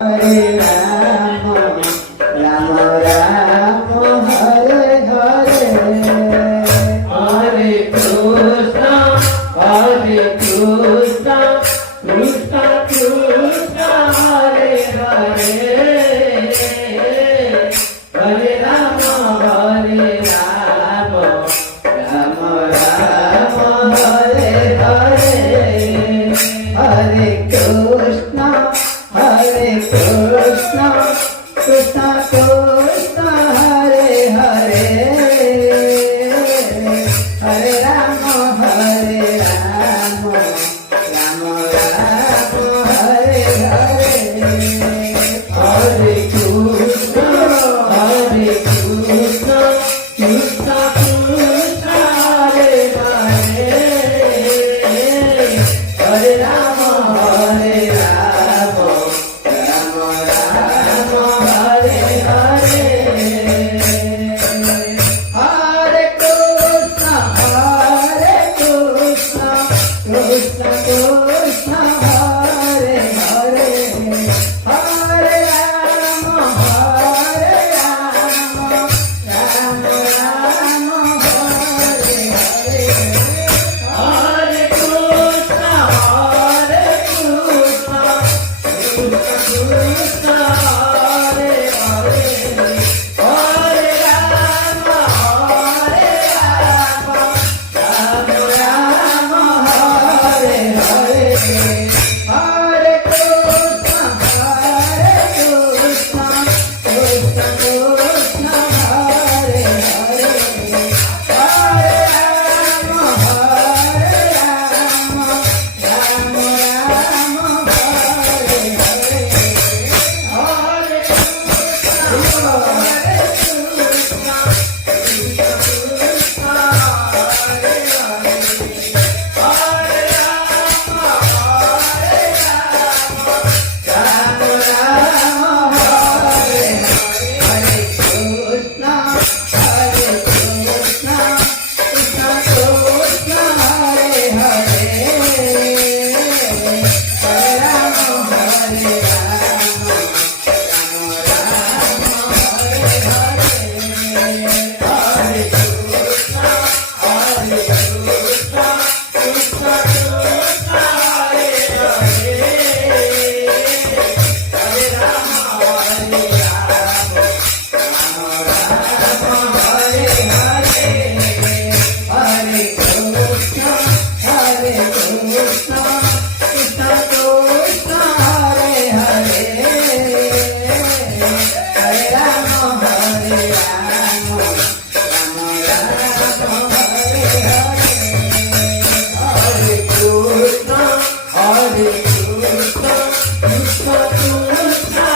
Hare Rama, Rama Rama, Hare Hare, Hare Krishna, Krishna Krishna, Hare Hare, Hare Rama, Rama Rama, Hare Hare, Hare Krishna, Krishna Krishna, Hare Hare, Hare Rama, Rama Rama, Hare Hare, Hare Krishna, Krishna Krishna, Hare Hare, Hare Rama, Krishna Krishna, Hare Hare, Hare Rama, Rama Rama, Hare Hare, Hare Krishna, Krishna Krishna, Hare Hare, Hare Rama, Rama Rama, Hare Hare, Hare Krishna, Krishna Krishna, Hare Hare, Hare Rama, Rama Rama, Hare Hare, Hare Krishna, Hare Krishna, Krishna Krishna,